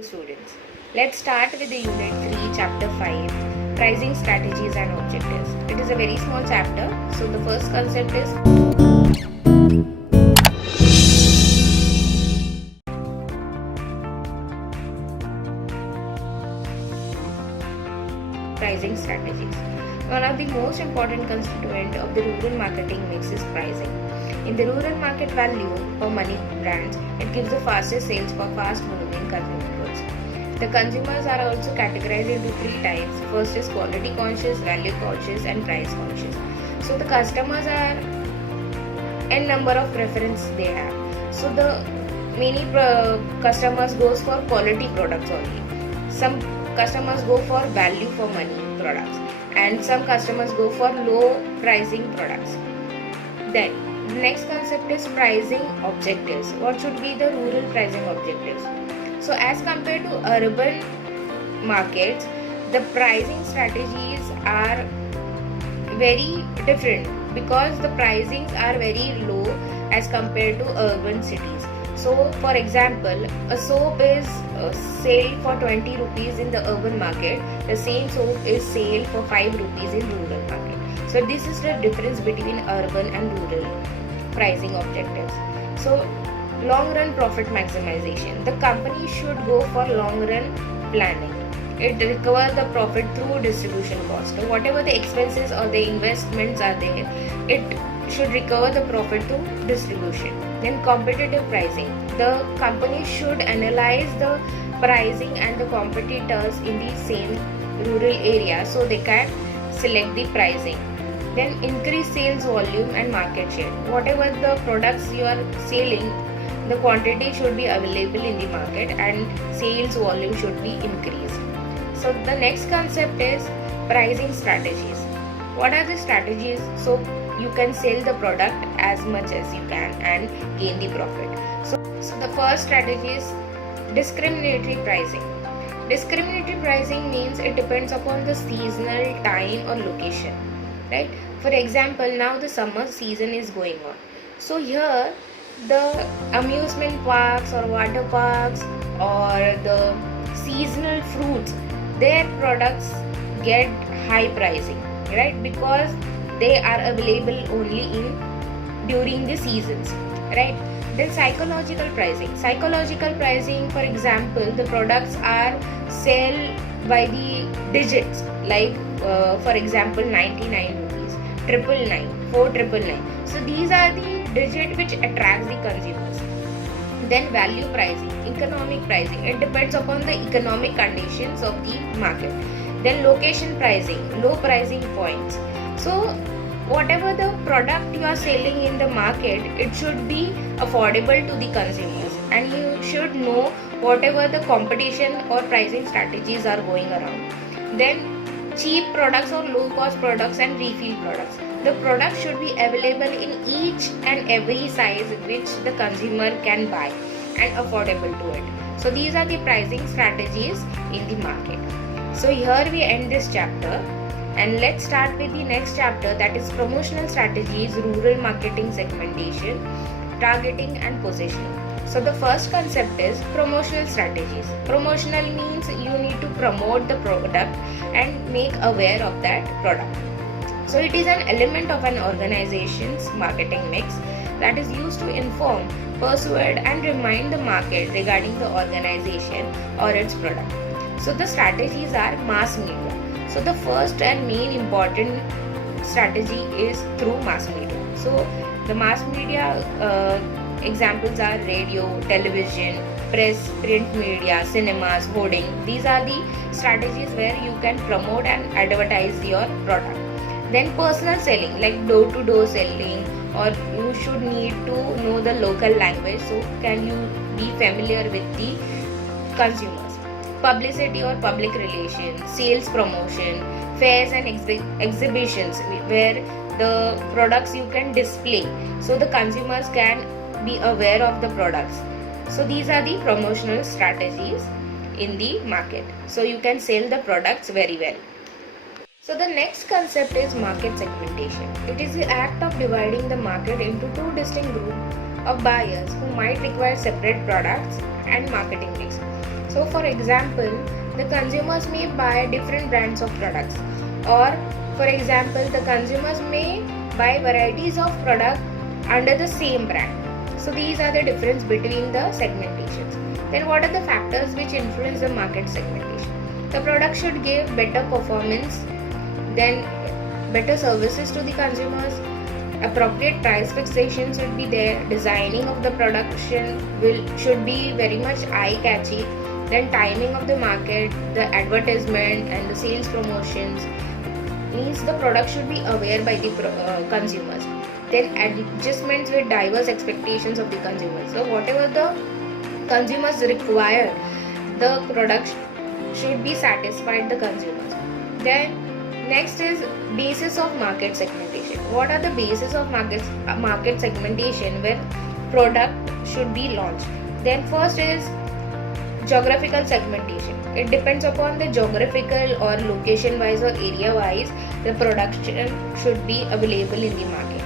Students, let's start with the Unit 3, Chapter 5, Pricing Strategies and Objectives. It is a very small chapter, so the first concept is pricing strategies. One of the most important constituent of the rural marketing mix is pricing. In the rural market value for money brands, it gives the fastest sales for fast-moving consumer goods. The consumers are also categorized into three types. First is quality conscious, value conscious, and price conscious. So the customers are n number of preference they have. So the many customers goes for quality products only. Some customers go for value for money products, and some customers go for low pricing products. Then the next concept is pricing objectives. What should be the rural pricing objectives? So as compared to urban markets, the pricing strategies are very different because the pricings are very low as compared to urban cities. So for example, a soap is sold for 20 rupees in the urban market. The same soap is sold for 5 rupees in rural market. So this is the difference between urban and rural pricing objectives. So long run profit maximization. The company should go for long run planning. It recovers the profit through distribution cost. So whatever the expenses or the investments are there, it should recover the profit through distribution. Then competitive pricing. The company should analyze the pricing and the competitors in the same rural area so they can select the pricing. Then increase sales volume and market share. Whatever the products you are selling, the quantity should be available in the market and sales volume should be increased. So the next concept is pricing strategies. What are the strategies so you can sell the product as much as you can and gain the profit? So the first strategy is discriminatory pricing. Discriminatory pricing means it depends upon the seasonal time or location, right? For example, now the summer season is going on. So here the amusement parks or water parks or the seasonal fruits, their products get high pricing, right? Because they are available only during the seasons, right? Then psychological pricing. Psychological pricing, for example, the products are sold by the digits, like for example 99 rupees, 999, 4999. So these are the digit which attracts the consumers. Then value pricing, economic pricing. It depends upon the economic conditions of the market. Then location pricing, low pricing points. So whatever the product you are selling in the market, it should be affordable to the consumers, and you should know whatever the competition or pricing strategies are going around. Then cheap products or low cost products and refill products. The product should be available in each and every size which the consumer can buy and affordable to it. So these are the pricing strategies in the market. So here we end this chapter, and let's start with the next chapter, that is promotional strategies, rural marketing segmentation, targeting and positioning. So the first concept is promotional strategies. Promotional means you need to promote the product and make aware of that product. So it is an element of an organization's marketing mix that is used to inform, persuade and remind the market regarding the organization or its product. So the strategies are mass media. So the first and main important strategy is through mass media. So the mass media examples are radio, television, press, print media, cinemas, hoarding. These are the strategies where you can promote and advertise your product. Then personal selling, like door-to-door selling, or you should need to know the local language, so can you be familiar with the consumers. Publicity or public relations, sales promotion, fairs and exhibitions where the products you can display so the consumers can be aware of the products. So these are the promotional strategies in the market, so you can sell the products very well. So the next concept is market segmentation. It is the act of dividing the market into two distinct groups of buyers who might require separate products and marketing mix. So for example, the consumers may buy different brands of products, or for example, the consumers may buy varieties of products under the same brand. So these are the difference between the segmentations. Then what are the factors which influence the market segmentation? The product should give better performance, then better services to the consumers, appropriate price fixation should be there, designing of the production should be very much eye catchy, then timing of the market, the advertisement and the sales promotions means the product should be aware by the consumers. Then adjustments with diverse expectations of the consumers. So whatever the consumers require, the product should be satisfied the consumers. Then next is basis of market segmentation. What are the basis of market segmentation when product should be launched? Then first is geographical segmentation. It depends upon the geographical or location wise or area wise the production should be available in the market.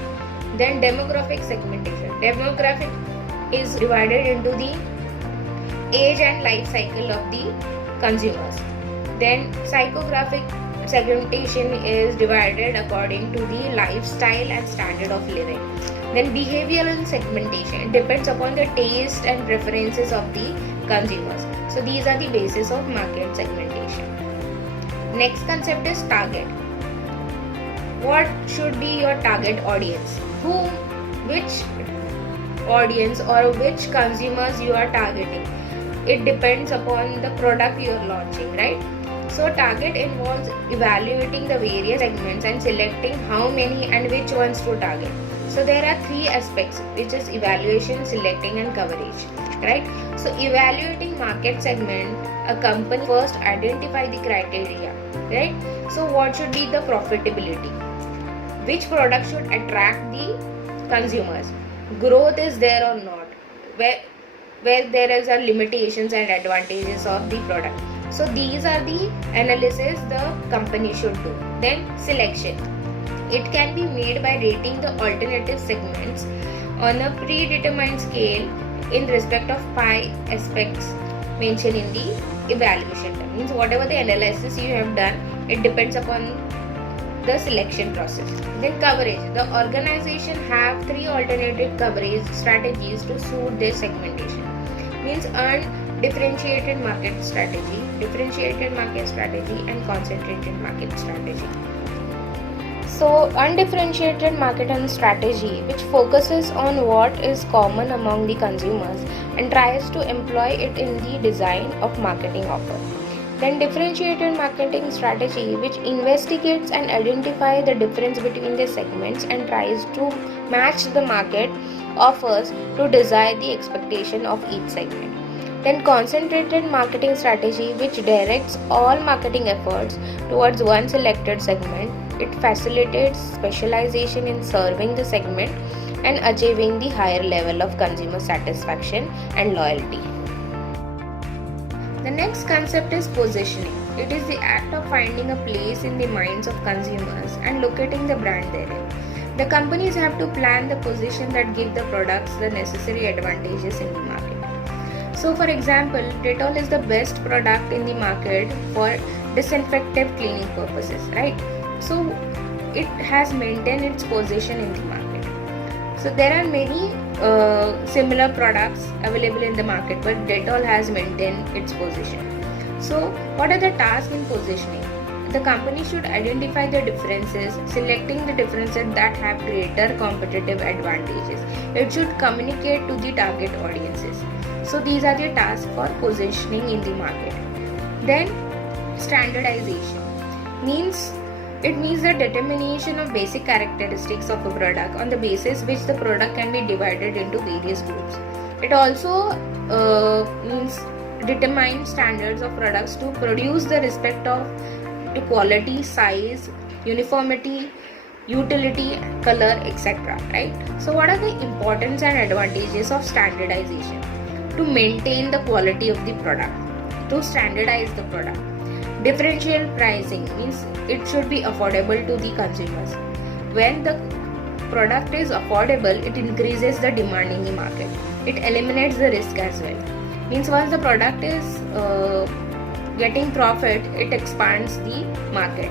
Then demographic segmentation. Demographic is divided into the age and life cycle of the consumers. Then psychographic segmentation is divided according to the lifestyle and standard of living. Then behavioral segmentation, it depends upon the taste and preferences of the consumers. So these are the basis of market segmentation. Next concept is target. What should be your target audience? Which audience or which consumers you are targeting? It depends upon the product you are launching, right? So target involves evaluating the various segments and selecting how many and which ones to target. So there are three aspects, which is evaluation, selecting and coverage, right? So evaluating market segment, a company first identify the criteria, right? So what should be the profitability? Which product should attract the consumers? Growth is there or not? Where there is a limitations and advantages of the product. So these are the analysis the company should do. Then selection. It can be made by rating the alternative segments on a predetermined scale in respect of 5 aspects mentioned in the evaluation. That means whatever the analysis you have done, it depends upon the selection process. Then coverage. The organization have 3 alternative coverage strategies to suit their segmentation. Means earned differentiated market strategy, and concentrated market strategy. So undifferentiated market and strategy, which focuses on what is common among the consumers and tries to employ it in the design of marketing offer. Then differentiated marketing strategy, which investigates and identifies the difference between the segments and tries to match the market offers to design the expectation of each segment. Then concentrated marketing strategy, which directs all marketing efforts towards one selected segment. It facilitates specialization in serving the segment and achieving the higher level of consumer satisfaction and loyalty. The next concept is positioning. It is the act of finding a place in the minds of consumers and locating the brand therein. The companies have to plan the position that give the products the necessary advantages in the market. So for example, Dettol is the best product in the market for disinfectant cleaning purposes, right? So it has maintained its position in the market. So there are many similar products available in the market, but Dettol has maintained its position. So what are the tasks in positioning? The company should identify the differences, selecting the differences that have greater competitive advantages. It should communicate to the target audiences. So these are the tasks for positioning in the market. Then standardization means the determination of basic characteristics of a product on the basis which the product can be divided into various groups. It also means determine standards of products to produce the respect of to quality, size, uniformity, utility, color, etc. Right? So what are the importance and advantages of standardization? To maintain the quality of the product, to standardize the product. Differential pricing means it should be affordable to the consumers. When the product is affordable, it increases the demand in the market. It eliminates the risk as well. Means once the product is getting profit, it expands the market.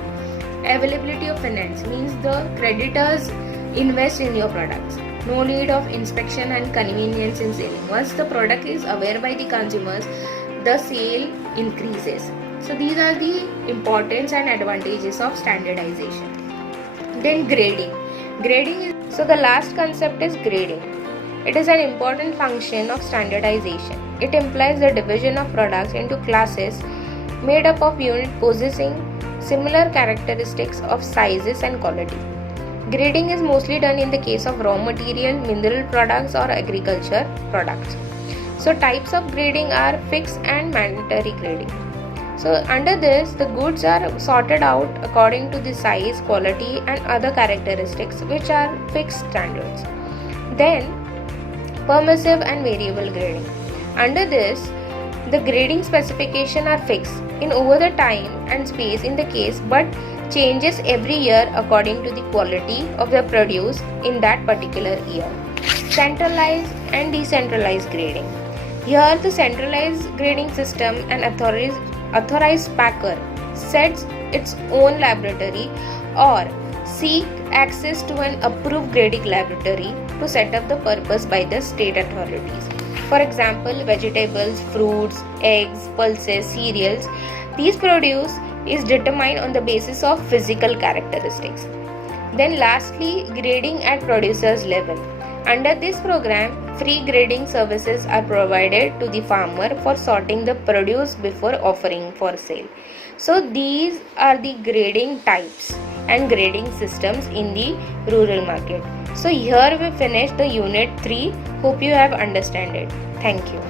Availability of finance means the creditors invest in your products. No need of inspection and convenience in selling. Once the product is aware by the consumers, the sale increases. So these are the importance and advantages of standardization. Then grading. So the last concept is grading. It is an important function of standardization. It implies the division of products into classes made up of units possessing similar characteristics of sizes and quality. Grading is mostly done in the case of raw material, mineral products or agriculture products. So types of grading are fixed and mandatory grading. So under this, the goods are sorted out according to the size, quality and other characteristics which are fixed standards. Then permissive and variable grading. Under this, the grading specification are fixed in over the time and space in the case but changes every year according to the quality of the produce in that particular year. Centralized and decentralized grading. Here the centralized grading system and authorized packer sets its own laboratory or seek access to an approved grading laboratory to set up the purpose by the state authorities. For example, vegetables, fruits, eggs, pulses, cereals. These produce is determined on the basis of physical characteristics. Then lastly, grading at producer's level. Under this program, free grading services are provided to the farmer for sorting the produce before offering for sale. So these are the grading types and grading systems in the rural market. So here we finished the unit 3. Hope you have understood it. Thank you.